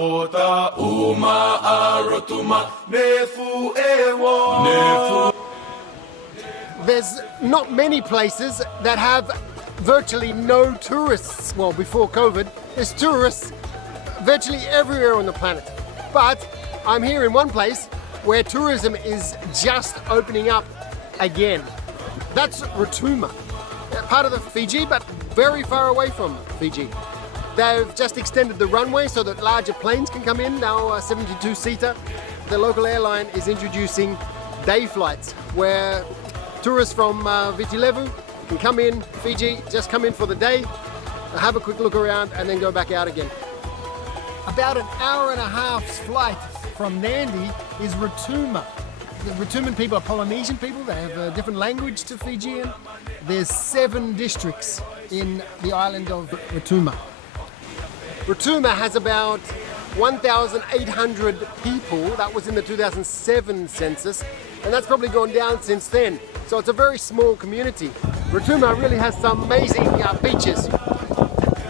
ota uma arotuma nefu ewo. There's not many places that have virtually no tourists. Well, before COVID, there's tourists virtually everywhere on the planet. But I'm here in one place where tourism is just opening up again. That's Rotuma, part of the Fiji, but very far away from Fiji. They've just extended the runway so that larger planes can come in, now a 72-seater. The local airline is introducing day flights where tourists from Viti Levu can come in, Fiji, just come in for the day, have a quick look around and then go back out again. About an hour and a half's flight from Nandi is Rotuma. The Rotuman people are Polynesian people, they have a different language to Fijian. There's 7 districts in the island of Rotuma. Rotuma has about 1,800 people, that was in the 2007 census, and that's probably gone down since then. So it's a very small community. Rotuma really has some amazing beaches.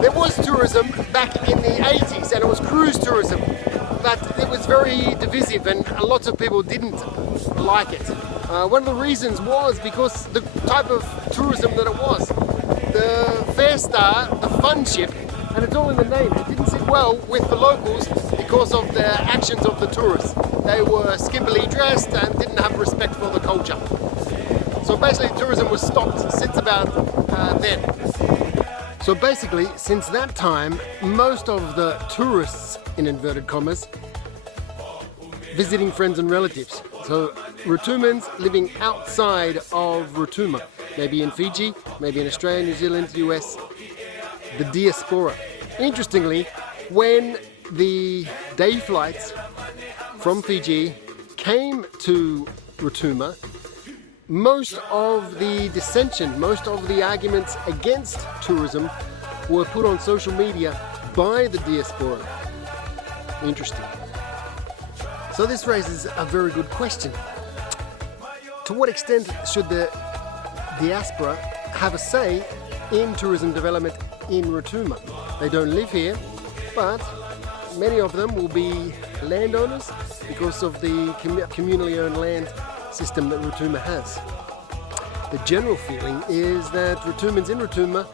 There was tourism back in the 80s and it was cruise tourism, but it was very divisive and lots of people didn't like it. One of the reasons was because the type of tourism that it was. The Fairstar, the fun ship, and it's all in the name, it didn't sit well with the locals because of the actions of the tourists. They were skimpily dressed and didn't have respect for the culture. So basically tourism was stopped since about then. So basically, since that time, most of the tourists, in inverted commas, visiting friends and relatives. So Rotumans living outside of Rotuma, maybe in Fiji, maybe in Australia, New Zealand, US, the diaspora. Interestingly, when the day flights from Fiji came to Rotuma, most of the dissension, most of the arguments against tourism were put on social media by the diaspora. Interesting. So this raises a very good question. To what extent should the diaspora have a say in tourism development in Rotuma? They don't live here, but many of them will be landowners because of the communally owned land system that Rotuma has. The general feeling is that Rotumans in Rotuma,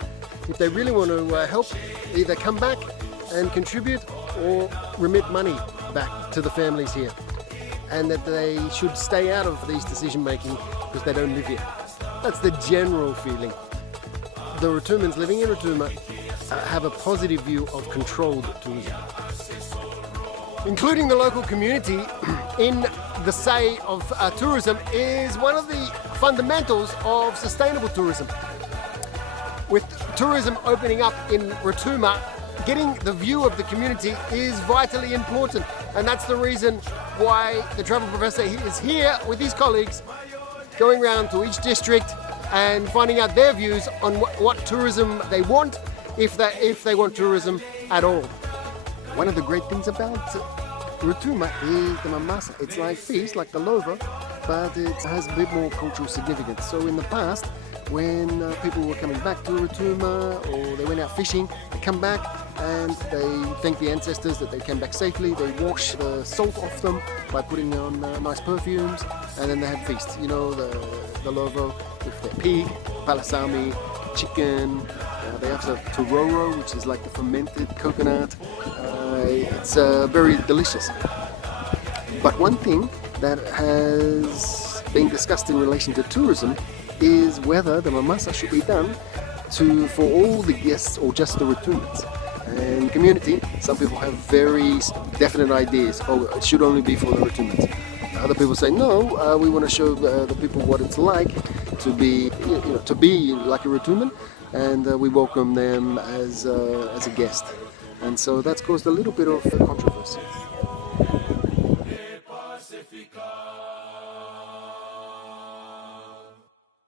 if they really want to help, either come back and contribute or remit money back to the families here, and that they should stay out of these decision making because they don't live here. That's the general feeling. The Rotumans living in Rotuma have a positive view of controlled tourism. Including the local community in the say of tourism is one of the fundamentals of sustainable tourism. With tourism opening up in Rotuma, getting the view of the community is vitally important, and that's the reason why the travel professor is here with his colleagues, going around to each district and finding out their views on what tourism they want, if they want tourism at all. One of the great things about Rotuma is the mamasa. It's like fish, like the lova, but it has a bit more cultural significance. So in the past, when people were coming back to Rotuma or they went out fishing, they come back and they thank the ancestors that they came back safely. They wash the salt off them by putting on nice perfumes, and then they have feasts. You know, the lovo with their pig, palasami, chicken. They have the tororo, which is like the fermented coconut. It's very delicious. But one thing that has been discussed in relation to tourism is whether the mamasa should be done for all the guests or just the Rotumans. And community, some people have very definite ideas. Oh, it should only be for the Rotumans. Other people say no. We want to show the people what it's like to be, to be like a Rotuman, and we welcome them as a guest. And so that's caused a little bit of controversy.